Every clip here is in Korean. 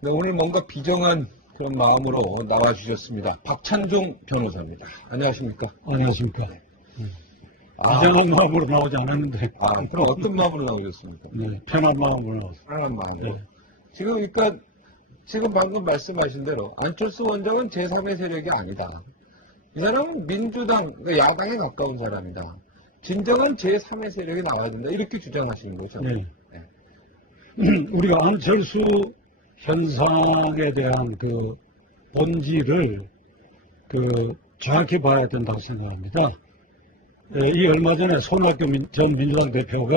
네, 오늘 뭔가 비정한 그런 마음으로 나와주셨습니다. 박찬종 변호사입니다. 안녕하십니까? 안녕하십니까. 네. 비장한 마음으로 나오지 않았는데. 그럼 어떤 마음으로 나오셨습니까? 네, 편한 마음으로 나왔습니다. 편한 마음으로. 네. 지금 방금 말씀하신 대로 안철수 원장은 제3의 세력이 아니다. 이 사람은 민주당, 그러니까 야당에 가까운 사람이다. 진정한 제3의 세력이 나와야 된다. 이렇게 주장하시는 거죠. 네. 우리가 안철수 현상에 대한 그 본질을 정확히 봐야 된다고 생각합니다. 이 얼마 전에 손학규 전 민주당 대표가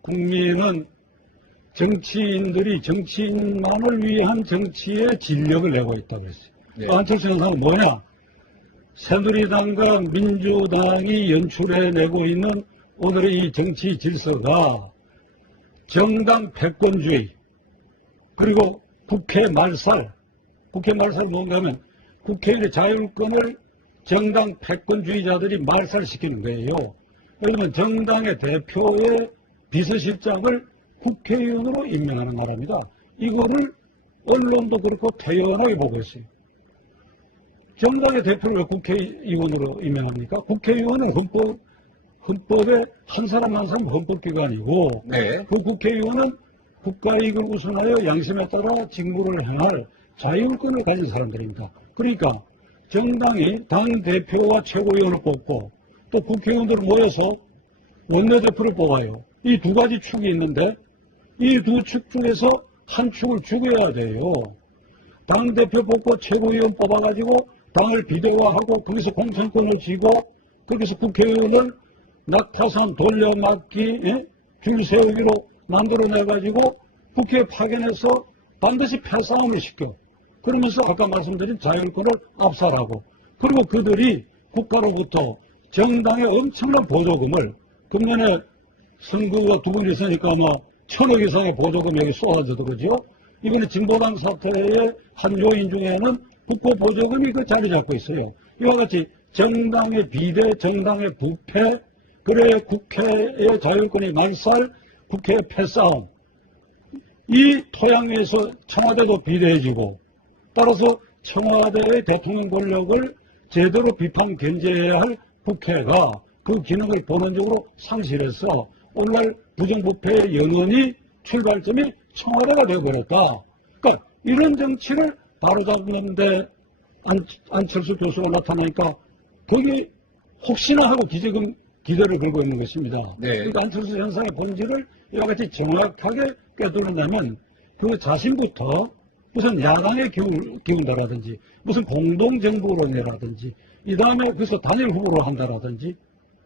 국민은 정치인들이 정치인만을 위한 정치에 진력을 내고 있다고 했어요. 네. 안철수 현상은 뭐냐? 새누리당과 민주당이 연출해내고 있는 오늘의 이 정치 질서가 정당 패권주의, 그리고 국회 말살 뭔가 하면 국회의 자율권을 정당 패권주의자들이 말살시키는 거예요. 그러면 정당의 대표의 비서실장을 국회의원으로 임명하는 나라입니다. 이거를 언론도 그렇고 태연하게 보고 있어요. 정당의 대표를 왜 국회의원으로 임명합니까? 국회의원은 헌법에 한 사람 한 사람 헌법기관이고, 네. 그 국회의원은 국가이익을 우선하여 양심에 따라 직무를 행할 자율권을 가진 사람들입니다. 그러니까 정당이 당대표와 최고위원을 뽑고 또 국회의원들을 모여서 원내대표를 뽑아요. 이 두 가지 축이 있는데 이 두 축 중에서 한 축을 죽여야 돼요. 당대표 뽑고 최고위원 뽑아가지고 당을 비대화하고 거기서 공천권을 쥐고 거기서 국회의원을 낙하산 돌려막기, 줄 세우기로 만들어내가지고 국회에 파견해서 반드시 패싸움을 시켜. 그러면서 아까 말씀드린 자율권을 압살하고, 그리고 그들이 국가로부터 정당의 엄청난 보조금을, 금년에 선거가 두 번 있으니까 아마 1,000억 이상의 보조금이 여기 쏟아지더라고요. 이번에 진보당 사태의 한 요인 중에는 국고 보조금이 그 자리 잡고 있어요. 이와 같이 정당의 비대, 정당의 부패, 그래 국회의 자율권이 말살, 국회의 패싸움, 이 토양 위에서 청와대도 비대해지고, 따라서 청와대의 대통령 권력을 제대로 비판 견제해야 할 국회가 그 기능을 본원적으로 상실해서 오늘날 부정부패의 연원이 출발점이 청와대가 되어버렸다. 그러니까 이런 정치를 바로잡는데 안철수 교수가 나타나니까 거기 혹시나 하고 기대를 걸고 있는 것입니다. 네. 그러니까 안철수 현상의 본질을 이와 같이 정확하게 꿰뚫는다면 그 자신부터 무슨 야당에 기운다라든지 무슨 공동정부론이라든지 이 다음에 그래서 단일 후보를 한다라든지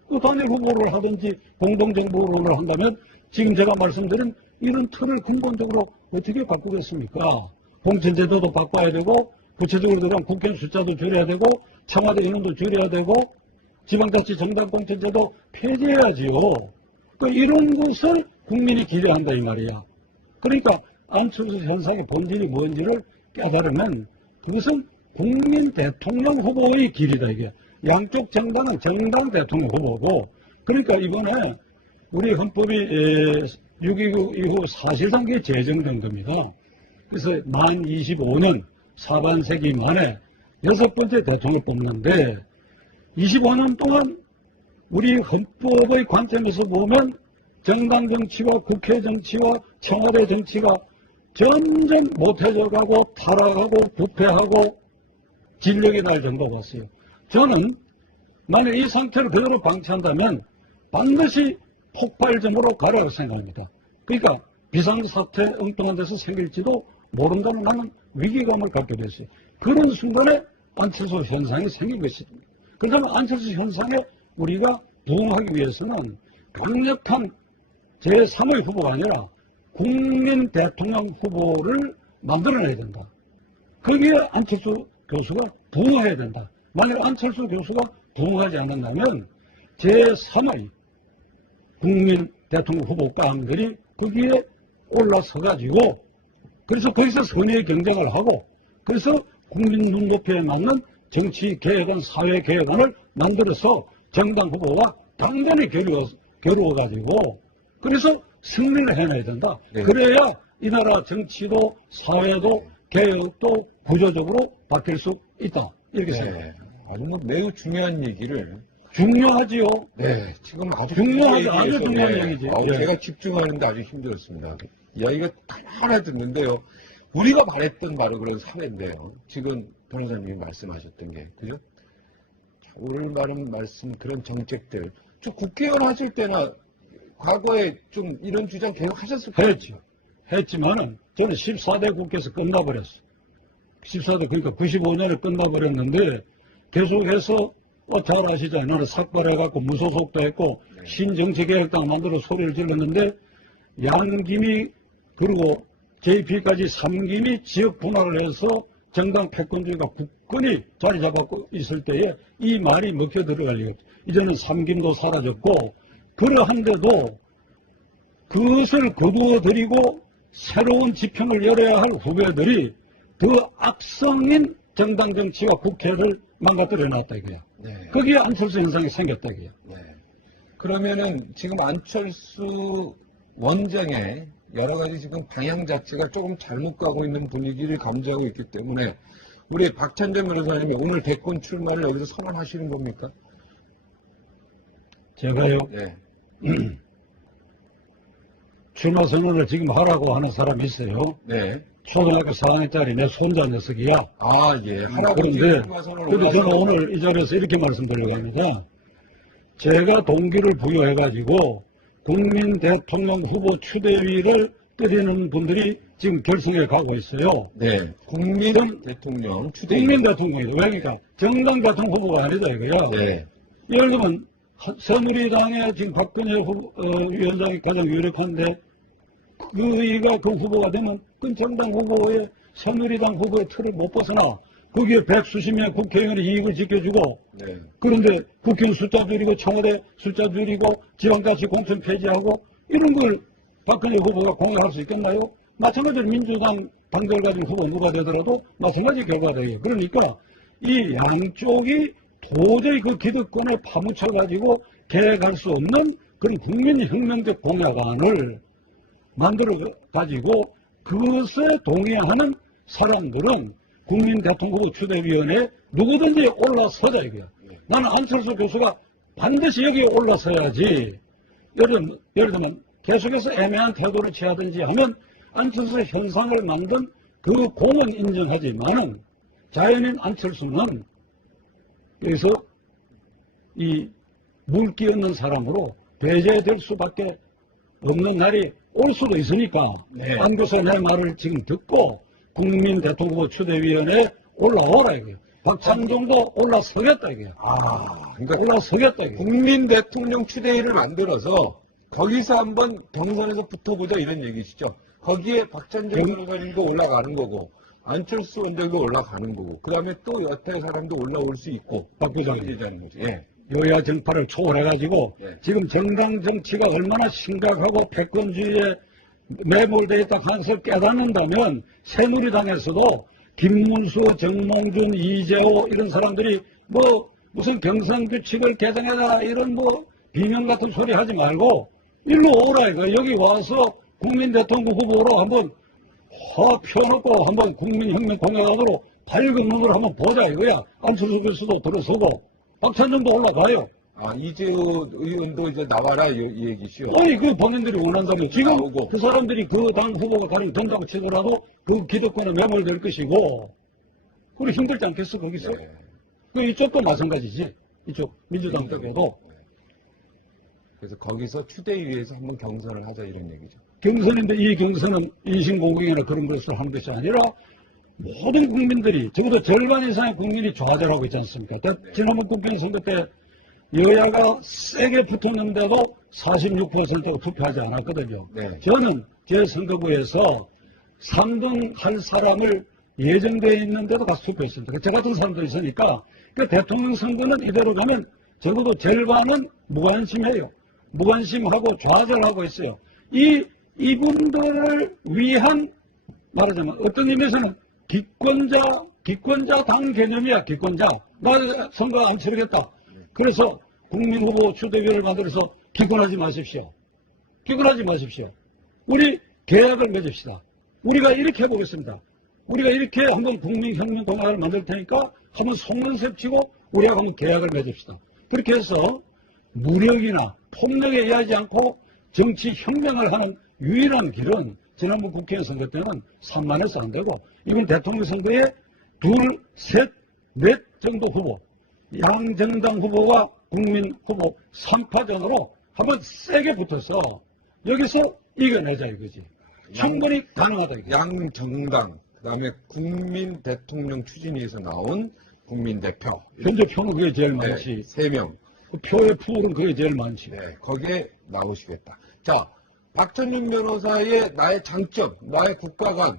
그 단일 후보를 하든지 공동정부론을 한다면 지금 제가 말씀드린 이런 틀을 근본적으로 어떻게 바꾸겠습니까? 공천제도도 바꿔야 되고 구체적으로 들어간 국회의원 숫자도 줄여야 되고 청와대 인원도 줄여야 되고 지방자치 정당 공천제도 폐지해야지요. 그러니까 이런 것을 국민이 기대한다 이 말이야. 그러니까 안철수 현상의 본질이 뭔지를 깨달으면 그것은 국민 대통령 후보의 길이다 이게. 양쪽 정당은 정당 대통령 후보고, 그러니까 이번에 우리 헌법이 6.29 이후 사실상 제정된 겁니다. 그래서 만 25년 사반세기 만에 6번째 대통령을 뽑는데 25년 동안 우리 헌법의 관점에서 보면 정당 정치와 국회 정치와 청와대 정치가 점점 못해져 가고 타락하고 부패하고 진력이 날 정도가 왔어요. 저는 만약 이 상태를 그대로 방치한다면 반드시 폭발점으로 가라고 생각합니다. 그러니까 비상사태 엉뚱한 데서 생길지도 모른다는 나는 위기감을 갖게 됐어요. 그런 순간에 안철수 현상이 생긴 것입니다. 그렇다면 안철수 현상에 우리가 부응하기 위해서는 강력한 제3의 후보가 아니라 국민 대통령 후보를 만들어내야 된다. 거기에 안철수 교수가 부응해야 된다. 만약 안철수 교수가 부응하지 않는다면 제3의 국민 대통령 후보 깡들이 거기에 올라서가지고 그래서 거기서 선의의 경쟁을 하고 그래서 국민 눈높이에 맞는 정치 개혁안, 사회 개혁안을 만들어서 정당 후보와 당전에 겨루어가지고 그래서 승리를 해내야 된다. 네. 그래야 이 나라 정치도 사회도 개혁도 구조적으로 바뀔 수 있다. 이렇게 생각합니다. 네. 아주 뭐 매우 중요한 얘기를. 중요하지요. 네. 지금 아주 중요하죠. 아주 얘기해서, 중요한 얘기지. 예. 제가 집중하는데 아주 힘들었습니다. 이야기가 하나 듣는데요. 우리가 말했던 바로 그런 사례인데요. 지금 변호사님이 말씀하셨던 게, 그죠? 오늘 말씀 그런 정책들. 저 국회의원 하실 때나 과거에 좀 이런 주장 계속 하셨을까요? 했죠. 했지만은 저는 14대 국회에서 끝나버렸어. 14대 그러니까 95년에 끝나버렸는데 계속해서 잘 아시잖아요. 나는 삭발해갖고 무소속도 했고 신정치개혁당 만들어 소리를 질렀는데 양김이 그리고 JP까지 3김이 지역 분할을 해서 정당 패권주의가 굳건히 자리 잡고 있을 때에 이 말이 먹혀 들어갈 리가 없죠. 이제는 3김도 사라졌고 그러한데도 그것을 거두어들이고 새로운 지평을 열어야 할 후배들이 더 악성인 정당 정치와 국회를 망가뜨려 놨다 이거야. 네. 거기에 안철수 현상이 생겼다 이거야. 네. 그러면은 지금 안철수 원정의 여러 가지 지금 방향 자체가 조금 잘못 가고 있는 분위기를 감지하고 있기 때문에 우리 박찬전 변호사님이 오늘 대권 출마를 여기서 선언하시는 겁니까? 제가요. 네. 출마 선언을 지금 하라고 하는 사람이 있어요. 네. 초등학교 4학년짜리 내 손자 녀석이야. 아, 예. 할아버지 그런데 출마 선언을 저는 올라서- 오늘 이 자리에서 이렇게 말씀드리려고 합니다. 제가 동기를 부여해가지고 국민 대통령 후보 추대위를 때리는 분들이 지금 결성해 가고 있어요. 네. 국민 대통령 추대. 국민 대통령이죠. 왜 그러니까 정당 대통령 후보가 아니다 이거야. 네. 예를 들면 새누리당의 지금 박근혜 위원장이 가장 유력한데 그이가 그 후보가 되면 그 정당 후보의 새누리당 후보의 틀을 못 벗어나 거기에 백수십 명 국회의원의 이익을 지켜주고 네. 그런데 국회의원 숫자 줄이고 청와대 숫자 줄이고 지방자치 공천 폐지하고 이런 걸 박근혜 후보가 공약할 수 있겠나요? 마찬가지로 민주당 당대를 가진 후보 누가 되더라도 마찬가지 결과가 돼요. 그러니까 이 양쪽이 도저히 그 기득권에 파묻혀가지고 계획할 수 없는 그런 국민혁명적 공약안을 만들어가지고 그것에 동의하는 사람들은 국민 대통령 후보 추대위원회에 누구든지 올라서자 이거야. 나는 안철수 교수가 반드시 여기에 올라서야지. 예를 들면 계속해서 애매한 태도를 취하든지 하면 안철수 현상을 만든 그 공은 인정하지만은 자연인 안철수는 여기서 이 물기 없는 사람으로 배제될 수밖에 없는 날이 올 수도 있으니까 네. 안 교수 내 말을 지금 듣고 국민 대통령 후보 추대위원회에 올라오라 이거예요. 박찬종도 올라서겠다 이거예요. 그러니까 올라서겠다 이거예요. 국민 대통령 추대위를 만들어서 거기서 한번 경선에서 붙어보자 이런 얘기시죠. 거기에 박찬종 변호사님도 올라가는 거고 안철수 원장도 올라가는 거고 그 다음에 또 여타의 사람도 올라올 수 있고 박 부장님. 얘기하는 거죠. 예. 여야 정파를 초월해가지고 네. 지금 정당 정치가 얼마나 심각하고 패권주의에 매몰되어 있다 하는 것을 깨닫는다면 새누리당에서도 김문수, 정몽준, 이재호 이런 사람들이 뭐 무슨 경선 규칙을 개정해라 이런 뭐 비명 같은 소리 하지 말고 일로 오라 이거 여기 와서 국민 대통령 후보로 한번 화 펴놓고 한번 국민혁명 공약안으로 밝은 눈으로 한번 보자 이거야. 안철수 교수도 들어서고 박찬정도 올라가요. 이재호 의원도 이제 나와라 이 얘기시요. 아니 그 본인들이 원한다면 지금 나오고. 그 사람들이 그 당 후보가 가령 된다고 치더라도 그 기득권에 매몰될 것이고 그리 힘들지 않겠어 거기서. 네. 그 이쪽도 마찬가지지. 이쪽 민주당 쪽에도 그래서 거기서 추대위에서 한번 경선을 하자 이런 얘기죠. 경선인데 이 경선은 인신공격이나 그런 것을 한 것이 아니라 모든 국민들이 적어도 절반 이상의 국민이 좌절하고 있지 않습니까? 지난번 국회의원 선거 때 여야가 세게 붙었는데도 46%가 투표하지 않았거든요. 네. 저는 제 선거구에서 3등 할 사람을 예정되어 있는데도 가서 투표했습니다. 저 같은 사람도 있으니까 그 대통령 선거는 이대로 가면 적어도 절반은 무관심해요. 무관심하고 좌절하고 있어요. 이분들을 위한 말하자면 어떤 의미에서는 기권자 당 개념이야. 기권자. 나 선거 안 치르겠다. 그래서 국민후보 추대위를 만들어서 기권하지 마십시오. 기권하지 마십시오. 우리 계약을 맺읍시다. 우리가 이렇게 해보겠습니다. 우리가 이렇게 한번 국민혁명공약을 만들 테니까 한번 속는셈 치고 우리하고 한번 계약을 맺읍시다. 그렇게 해서 무력이나 폭력에 의하지 않고 정치 혁명을 하는 유일한 길은 지난번 국회의원 선거 때는 산만해서 안 되고 이번 대통령 선거에 둘, 셋, 넷 정도 후보, 양정당 후보와 국민 후보 3파전으로 한번 세게 붙어서 여기서 이겨내자 이거지. 충분히 가능하다 이거지. 양정당, 그다음에 국민 대통령 추진위에서 나온 국민 대표. 현재 표는 그게 제일 많지. 3명. 그 표의 풀은 그게 제일 많지. 네, 거기에 나오시겠다. 자, 박천윤 변호사의 나의 장점, 나의 국가관.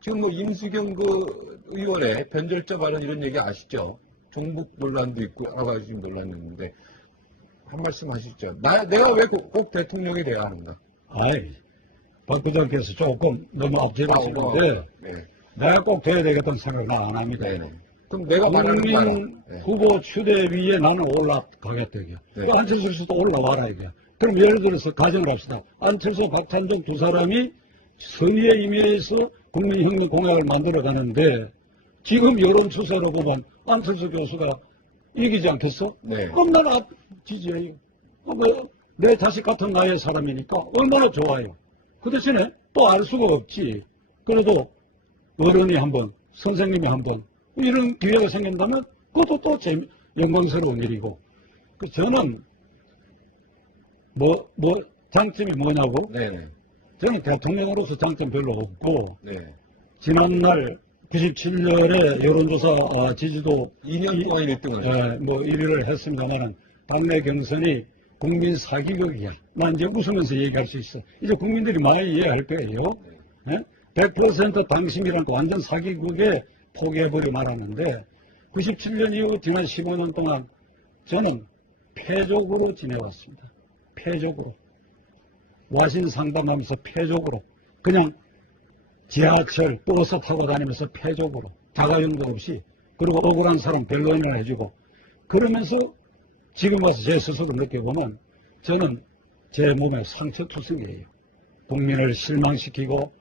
지금 뭐 임수경 그 의원의 변절자 발언 이런 얘기 아시죠? 종북 논란도 있고 여러 가지 논란이 있는데 한 말씀 하시죠. 내가 왜 꼭 대통령이 돼야 하는가? 아이, 박 부장께서 조금 너무 앞질러시는데 네. 내가 꼭 돼야 되겠다는 생각은 안 합니다. 네네. 그럼 내가 말하는 국민 말은 후보 추대위에 나는 올라가겠다 이게. 네. 또 안철수 씨도 올라와라 이게. 그럼 예를 들어서 가정을 합시다. 안철수, 박찬종 두 사람이 선의의 의미에서 국민혁명 공약을 만들어 가는데 지금 여론조사로 보면 안철수 교수가 이기지 않겠어? 네. 그럼 나는 지지해요. 내 자식 같은 나이의 사람이니까 얼마나 좋아요. 그 대신에 또 알 수가 없지. 그래도 어른이 한번, 선생님이 한번 이런 기회가 생긴다면 그것도 또 영광스러운 일이고. 저는 장점이 뭐냐고? 네네. 저는 대통령으로서 장점 별로 없고 네. 지난날 97년에 여론조사 지지도 2년 동안 1등을 예, 1위를 했습니다만은 당내 경선이 국민 사기극이야. 난 이제 웃으면서 얘기할 수 있어. 이제 국민들이 많이 이해할 거예요. 예? 100% 당심이란 거 완전 사기극에 포기해버리 말았는데 97년 이후 지난 15년 동안 저는 패족으로 지내왔습니다. 패족으로. 와신 상담하면서 패족으로. 그냥 지하철, 버스 타고 다니면서 패족으로. 자가용도 없이. 그리고 억울한 사람 변론이나 해주고. 그러면서 지금 와서 제 스스로 느껴보면 저는 제 몸에 상처투성이에요. 국민을 실망시키고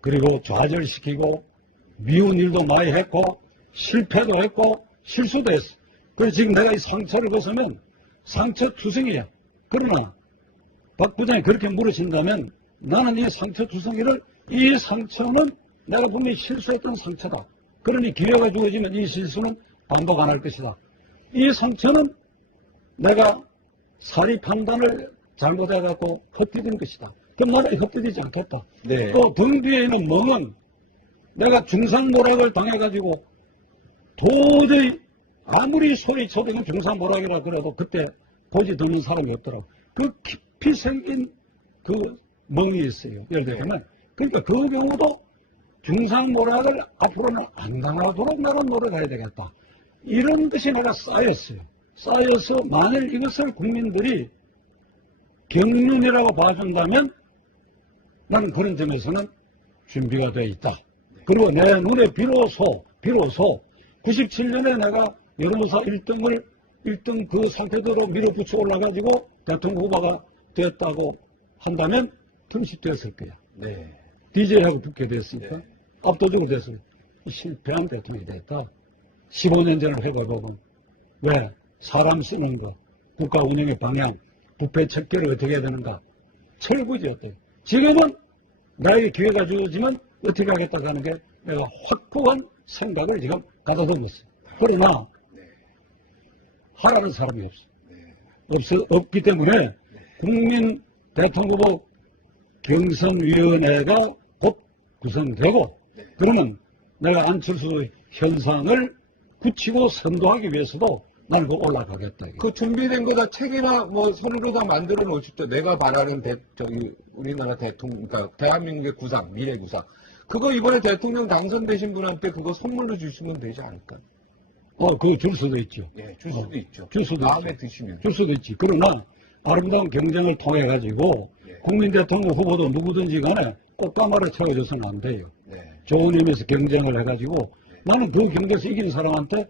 그리고 좌절시키고 미운 일도 많이 했고 실패도 했고 실수도 했어. 그래서 지금 내가 이 상처를 벗으면 상처투성이야. 그러나 박 부장이 그렇게 물으신다면 나는 이 상처투성이를 이 상처는 내가 분명히 실수했던 상처다. 그러니 기회가 주어지면 이 실수는 반복 안 할 것이다. 이 상처는 내가 사리 판단을 잘못해갖고 헛디딘 것이다. 그럼 나는 헛디디지 않겠다. 네. 또 등 뒤에 있는 멍은 내가 중상모락을 당해가지고 도저히 아무리 소리쳐도 이건 중상모락이라 그래도 그때 보지 듣는 사람이 없더라고. 그 깊이 생긴 그 멍이 있어요. 예를 들면. 그러니까 그 경우도 중상모락을 앞으로는 안 당하도록 나는 노력해야 되겠다. 이런 것이 내가 쌓였어요. 쌓여서 만일 이것을 국민들이 경륜이라고 봐준다면 나는 그런 점에서는 준비가 되어 있다. 그리고 내 눈에 비로소 97년에 내가 여론조사 1등 그 상태대로 밀어붙여 올라가지고 대통령 후보가 됐다고 한다면 틈식되었을 거야. 네. DJ하고 붙게 됐으니까 네. 압도적으로 됐어요. 실패한 대통령이 됐다. 15년 전을 회고해보면 왜? 사람 쓰는 거, 국가 운영의 방향, 부패 척결을 어떻게 해야 되는가. 철부지였대요. 지금은 나에게 기회가 주어지면 어떻게 하겠다고 하는 게 내가 확고한 생각을 지금 가다듬었어요. 그러나 하라는 사람이 없어. 없기 때문에 국민 대통령 후보 경선위원회가 곧 구성되고 그러면 내가 안철수 현상을 굳히고 선도하기 위해서도 나는 그 올라가겠다. 그 준비된 거 다 책이나 뭐 선으로 다 만들어 놓으십시오. 내가 바라는 우리나라 대통령, 그러니까 대한민국의 구상, 미래 구상. 그거 이번에 대통령 당선되신 분한테 그거 선물로 주시면 되지 않을까? 그거 줄 수도 있죠. 예, 줄 수도 있죠. 줄 수도 마음에 있죠. 드시면. 줄 수도 있지. 그러나 아름다운 경쟁을 통해 가지고 국민 대통령 후보도 누구든지 간에 꽃가마를 채워줘서는 안 돼요. 네. 좋은 의미에서 경쟁을 해가지고 나는 그 경쟁에서 이긴 사람한테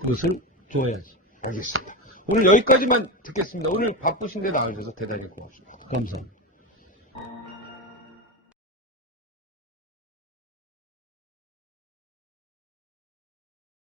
그것을 줘야지. 알겠습니다. 오늘 여기까지만 듣겠습니다. 오늘 바쁘신데 나와주셔서 대단히 고맙습니다. 감사합니다.